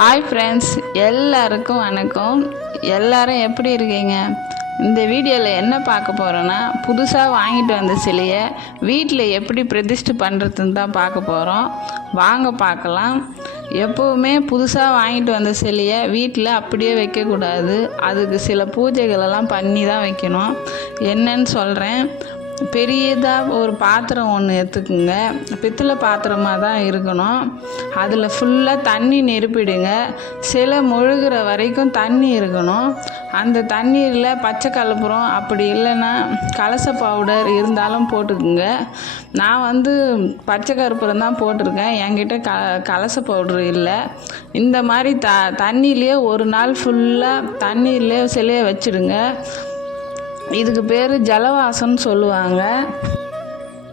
Hi friends எல்லாருக்கும் வணக்கம். எல்லாரும் எப்படி இருக்கீங்க? இந்த வீடியோவில் என்ன பார்க்க போகிறோன்னா புதுசாக வாங்கிட்டு வந்த சிலையை வீட்டில் எப்படி பிரதிஷ்டை பண்ணுறதுன்னு தான் பார்க்க போகிறோம் வாங்க பார்க்கலாம். எப்போவுமே புதுசாக வாங்கிட்டு வந்த சிலையை வீட்டில் அப்படியே வைக்கக்கூடாது அதுக்கு சில பூஜைகளெல்லாம் பண்ணி தான் வைக்கணும். என்னன்னு சொல்கிறேன் பெரியதாக ஒரு பாத்திரம் ஒன்று எடுத்துக்குங்க. பித்தளை பாத்திரமாக தான் இருக்கணும். அதில் ஃபுல்லாக தண்ணி நெருப்பிடுங்க. சில முழுகிற வரைக்கும் தண்ணி இருக்கணும். அந்த தண்ணீரில் பச்சை கலப்புறம் அப்படி இல்லைன்னா கலச பவுடர் இருந்தாலும் போட்டுக்குங்க. நான் வந்து பச்சை கருப்புறம் தான் போட்டிருக்கேன். என்கிட்ட க கலச பவுடர் இல்லை. இந்த மாதிரி த தண்ணியிலே ஒரு நாள் ஃபுல்லாக தண்ணியிலே சிலையை வச்சிடுங்க. இதுக்கு பேர் ஜலவாசம்னு சொல்லுவாங்க.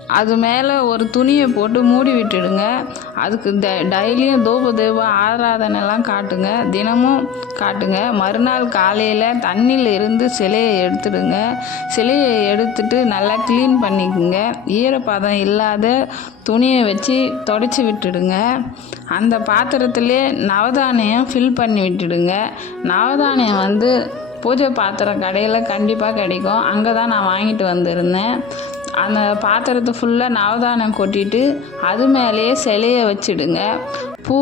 அது மேலே ஒரு துணியை போட்டு மூடி விட்டுடுங்க. அதுக்கு ட டெய்லியும் தூப தேவ ஆராதனைலாம் காட்டுங்க. தினமும் காட்டுங்க. மறுநாள் காலையில் தண்ணியில் இருந்து சிலையை எடுத்துடுங்க. சிலையை எடுத்துட்டு நல்லா க்ளீன் பண்ணிக்கோங்க. ஈரப்பதம் இல்லாத துணியை வச்சு தொடச்சி விட்டுடுங்க. அந்த பாத்திரத்திலே நவதானியம் ஃபில் பண்ணி விட்டுடுங்க. நவதானியம் வந்து பூஜை பாத்திரம் கடையில் கண்டிப்பாக கிடைக்கும். அங்கே தான் நான் வாங்கிட்டு வந்திருந்தேன். அந்த பாத்திரத்தை ஃபுல்லாக நவதானம் கொட்டிட்டு அது மேலேயே சிலையை வச்சுடுங்க. பூ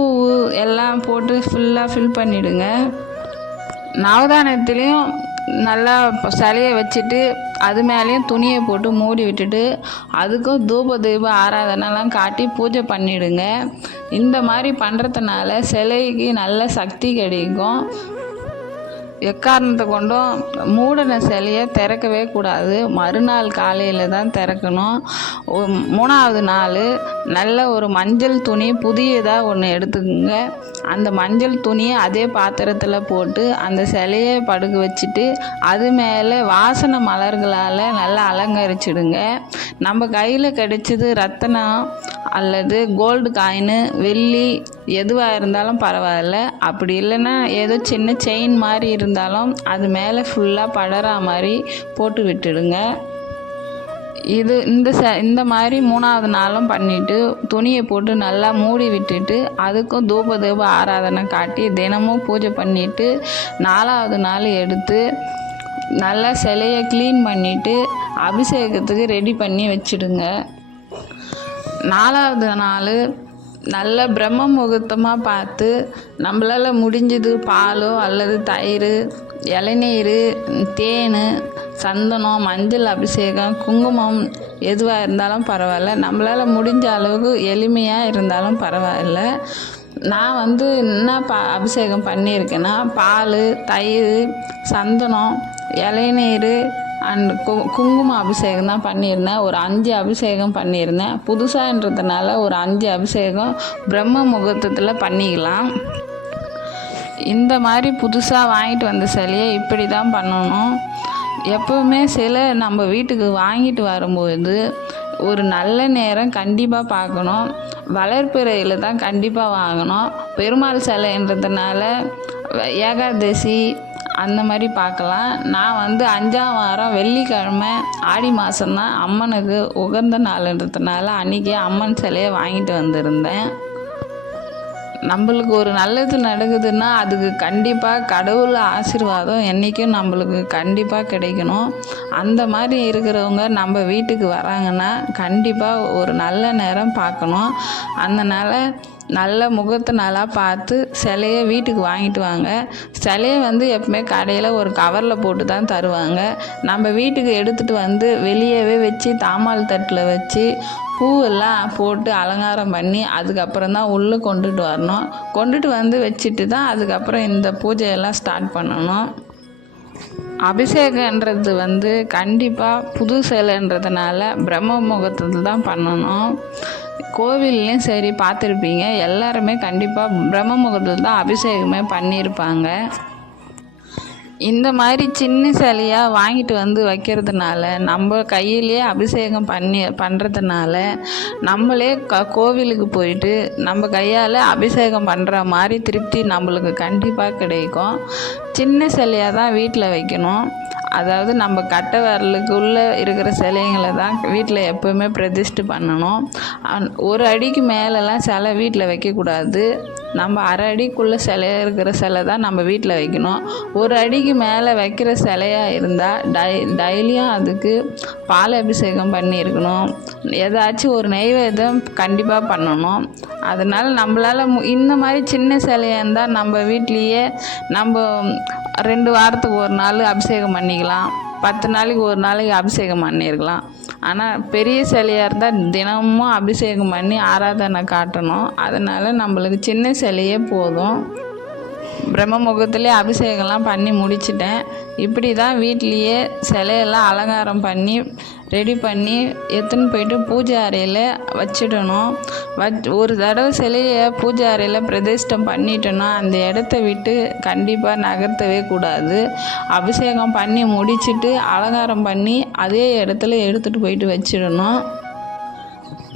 எல்லாம் போட்டு ஃபுல்லாக ஃபில் பண்ணிவிடுங்க நவதானத்துலேயும் நல்லா சிலையை வச்சுட்டு அது மேலேயும் துணியை போட்டு மூடி விட்டுட்டு அதுக்கும் தூப தீப ஆராதனைலாம் காட்டி பூஜை பண்ணிவிடுங்க இந்த மாதிரி பண்ணுறதுனால சிலைக்கு நல்ல சக்தி கிடைக்கும். எக்காரணத்தை கொண்டும் மூடின சிலையை திறக்கவே கூடாது. மறுநாள் காலையில் தான் திறக்கணும். மூணாவது நாள் நல்ல ஒரு மஞ்சள் துணி புதியதாக ஒன்று எடுத்துக்கோங்க. அந்த மஞ்சள் துணியை அதே பாத்திரத்தில் போட்டு அந்த சிலையை படுக்க வச்சுட்டு அது மேலே வாசனை மலர்களால் நல்லா அலங்கரிச்சிடுங்க. நம்ம கையில் கிடைச்சது ரத்தனம் அல்லது கோல்டு காயின் வெள்ளி எதுவாக இருந்தாலும் பரவாயில்ல. அப்படி இல்லைன்னா ஏதோ சின்ன செயின் மாதிரி இருந்தாலும் அது மேலே ஃபுல்லாக படரா மாதிரி போட்டு விட்டுடுங்க. இது இந்த ச இந்த மாதிரி மூணாவது நாளும் பண்ணிவிட்டு துணியை போட்டு நல்லா மூடி விட்டுட்டு அதுக்கும் தூப தூப ஆராதனை காட்டி தினமும் பூஜை பண்ணிவிட்டு நாலாவது நாள் எடுத்து நல்லா சிலையை க்ளீன் பண்ணிவிட்டு அபிஷேகத்துக்கு ரெடி பண்ணி வச்சிடுங்க. நாலாவது நாள் நல்ல பிரம்ம முகூர்த்தமாக பார்த்து நம்மளால் முடிஞ்சது பாலோ அல்லது தயிர் இளநீர் தேன் சந்தனம் மஞ்சள் அபிஷேகம் குங்குமம் எதுவாக இருந்தாலும் பரவாயில்ல. நம்மளால் முடிஞ்ச அளவுக்கு எளிமையாக இருந்தாலும் பரவாயில்ல. நான் வந்து என்ன பா அபிஷேகம் பண்ணியிருக்கேன்னா பால் தயிர் சந்தனம் இளநீர் அண்ட் கு குங்கும அபிஷேகம் தான் பண்ணியிருந்தேன். ஒரு அஞ்சு அபிஷேகம் பண்ணியிருந்தேன். புதுசாகன்றதுனால ஒரு அஞ்சு அபிஷேகம் பிரம்ம முகூர்த்தத்தில் பண்ணிக்கலாம். இந்த மாதிரி புதுசாக வாங்கிட்டு வந்த சிலையை இப்படி தான் பண்ணணும். எப்போவுமே சிலை நம்ம வீட்டுக்கு வாங்கிட்டு வரும்போது ஒரு நல்ல நேரம் கண்டிப்பாக பார்க்கணும். வளர்ப்பிறையில் தான் கண்டிப்பாக வாங்கணும். பெருமாள் சிலைன்றதுனால ஏகாதசி அந்த மாதிரி பார்க்கலாம். நான் வந்து அஞ்சாம் வாரம் வெள்ளிக்கிழமை ஆடி மாதம்தான் அம்மனுக்கு உகந்த நாளுன்றதுனால அன்றைக்கி அம்மன் சிலையை வாங்கிட்டு வந்திருந்தேன். நம்மளுக்கு ஒரு நல்லது நடக்குதுன்னா அதுக்கு கண்டிப்பாக கடவுள் ஆசீர்வாதம் என்றைக்கும் நம்மளுக்கு கண்டிப்பாக கிடைக்கணும். அந்த மாதிரி இருக்கிறவங்க நம்ம வீட்டுக்கு வராங்கன்னா கண்டிப்பாக ஒரு நல்ல நேரம் பார்க்கணும். அதனால் நல்ல முகூர்த்த நாளாக பார்த்து சிலையை வீட்டுக்கு வாங்கிட்டு வாங்க. சிலையை வந்து எப்பவுமே கடையில் ஒரு கவரில் போட்டு தான் தருவாங்க. நம்ம வீட்டுக்கு எடுத்துகிட்டு வந்து வெளியவே வச்சு தாமால் தட்டில் வச்சு பூவெல்லாம் போட்டு அலங்காரம் பண்ணி அதுக்கப்புறம் தான் உள்ளே கொண்டுட்டு வரணும். கொண்டுட்டு வந்து வச்சுட்டு தான் அதுக்கப்புறம் இந்த பூஜையெல்லாம் ஸ்டார்ட் பண்ணணும். அபிஷேகன்றது வந்து கண்டிப்பாக புது சேலைன்றதுனால பிரம்ம முகூர்த்தத்தில் தான் பண்ணணும். கோவில்லையும் சரி பார்த்துருப்பீங்க. எல்லாருமே கண்டிப்பாக பிரம்ம முகூர்த்தத்தில் தான் அபிஷேகமே பண்ணியிருப்பாங்க. இந்த மாதிரி சின்ன சிலையாக வாங்கிட்டு வந்து வைக்கிறதுனால நம்ம கையிலேயே அபிஷேகம் பண்ணி பண்ணுறதுனால நம்மளே க கோவிலுக்கு போயிட்டு நம்ம கையால் அபிஷேகம் பண்ணுற மாதிரி திருப்தி நம்மளுக்கு கண்டிப்பாக கிடைக்கும். சின்ன சிலையாக தான் வீட்டில் வைக்கணும். அதாவது நம்ம கட்டை விரலுக்குள்ளே இருக்கிற சிலைங்களை தான் வீட்டில் எப்போவுமே பிரதிஷ்டு பண்ணணும். ஒரு அடிக்கு மேலெல்லாம் சிலை வீட்டில் வைக்கக்கூடாது. நம்ம அரை அடிக்குள்ளே சிலையாக இருக்கிற சிலை தான் நம்ம வீட்டில் வைக்கணும். ஒரு அடிக்கு மேலே வைக்கிற சிலையாக இருந்தால் டை டெய்லியும் அதுக்கு பால் அபிஷேகம் பண்ணியிருக்கணும். ஏதாச்சும் ஒரு நெய்வேதம் கண்டிப்பாக பண்ணணும். அதனால் நம்மளால் மு இந்த மாதிரி சின்ன சிலையாக இருந்தால் நம்ம வீட்லேயே நம்ம ரெண்டு வாரத்துக்கு ஒரு நாள் அபிஷேகம் பண்ணிக்கலாம். பத்து நாளைக்கு ஒரு நாளைக்கு அபிஷேகம் பண்ணியிருக்கலாம். ஆனால் பெரிய சிலையாக இருந்தால் தினமும் அபிஷேகம் பண்ணி ஆராதனை காட்டணும். அதனால் நம்மளுக்கு சின்ன சிலையே போதும். பிரம்ம முகத்துலேயே அபிஷேகம்லாம் பண்ணி முடிச்சிட்டேன். இப்படி தான் வீட்லேயே சிலையெல்லாம் அலங்காரம் பண்ணி ரெடி பண்ணி எடுத்துன்னு போயிட்டு பூஜை அறையில் வச்சிடணும். வச் ஒரு தடவை சிலையை பூஜை அறையில் பிரதிஷ்டம் பண்ணிட்டோன்னா அந்த இடத்த விட்டு கண்டிப்பாக நகர்த்தவே கூடாது. அபிஷேகம் பண்ணி முடிச்சுட்டு அலங்காரம் பண்ணி அதே இடத்துல எடுத்துகிட்டு போயிட்டு வச்சிடணும்.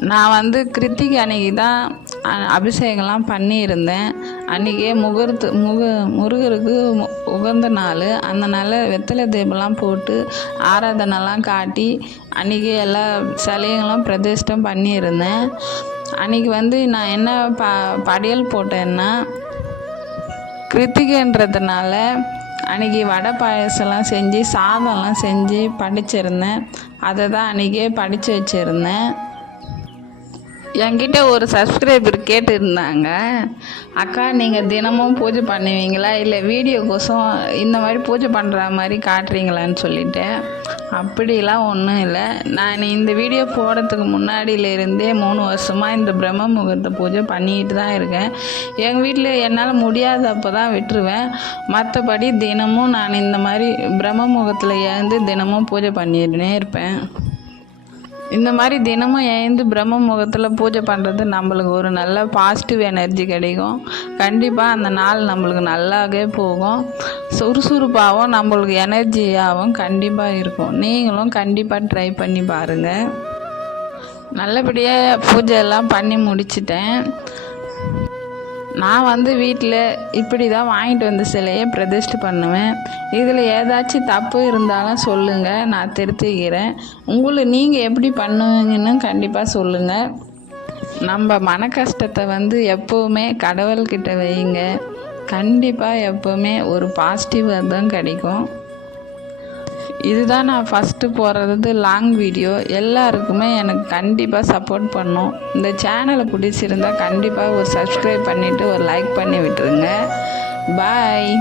நான் வந்து கிருத்திகை அன்னைக்கு தான் அபிஷேகம்லாம் பண்ணியிருந்தேன். அன்றைக்கே முகூர்த்து முக முருகருக்கு மு- உகந்த நாள். அந்த நாளில் வெத்தலை தீபம்லாம் போட்டு ஆராதனைலாம் காட்டி அன்றைக்கி எல்லா சிலைகளும் பிரதிஷ்டம் பண்ணியிருந்தேன். அன்றைக்கி வந்து நான் என்ன ப படையல் போட்டேன்னா கிருத்திகைன்றதுனால அன்றைக்கி வடை பாயசம்லாம் செஞ்சு சாதம்லாம் செஞ்சு படிச்சிருந்தேன். அதை தான் அன்றைக்கே படித்து வச்சுருந்தேன். என்கிட்ட ஒரு சப்ஸ்கிரைபர் கேட்டிருந்தாங்க. அக்கா நீங்கள் தினமும் பூஜை பண்ணுவீங்களா? இல்லை வீடியோக்கோசம் இந்த மாதிரி பூஜை பண்ணுற மாதிரி காட்டுறீங்களான்னு சொல்லிட்டு. அப்படிலாம் ஒன்றும் இல்லை. நான் இந்த வீடியோ போடுறதுக்கு முன்னாடியிலேருந்தே மூணு வருஷமாக இந்த பிரம்ம முகூர்த்த பூஜை பண்ணிக்கிட்டு தான் இருக்கேன். எங்கள் வீட்டில் என்னால் முடியாதப்போ தான் விட்டுருவேன். மற்றபடி தினமும் நான் இந்த மாதிரி பிரம்ம முகத்தில் இருந்து தினமும் பூஜை பண்ணிட்டுனே இருப்பேன். இந்த மாதிரி தினமும் எழுந்து பிரம்ம முகத்தில் பூஜை பண்ணுறது நம்மளுக்கு ஒரு நல்ல பாசிட்டிவ் எனர்ஜி கிடைக்கும். கண்டிப்பாக அந்த நாள் நம்மளுக்கு நல்லாவே போகும். சுறுசுறுப்பாகவும் நம்மளுக்கு எனர்ஜியாகவும் கண்டிப்பாக இருக்கும். நீங்களும் கண்டிப்பாக ட்ரை பண்ணி பாருங்கள் நல்லபடியாக பூஜை எல்லாம் பண்ணி முடிச்சிட்டேன். நான் வந்து வீட்டில் இப்படி தான் வாங்கிட்டு வந்த சிலையை பிரதிஷ்டை பண்ணுவேன். இதில் ஏதாச்சும் தப்பு இருந்தாலும் சொல்லுங்கள் நான் திருத்திக்கிறேன். உங்களை நீங்கள் எப்படி பண்ணுவீங்கன்னு கண்டிப்பாக சொல்லுங்கள் நம்ம மன கஷ்டத்தை வந்து எப்போவுமே கடவுள்கிட்ட வைங்க கண்டிப்பாக எப்போவுமே ஒரு பாசிட்டிவாக தான் கிடைக்கும். இதுதான் நான் ஃபஸ்ட்டு போடுறது லாங் வீடியோ எல்லாருக்குமே எனக்கு கண்டிப்பாக சப்போர்ட் பண்ணும். இந்த சேனலை பிடிச்சிருந்தா கண்டிப்பாக ஒரு சப்ஸ்கிரைப் பண்ணிவிட்டு ஒரு லைக் பண்ணி விட்டுருங்க. பாய்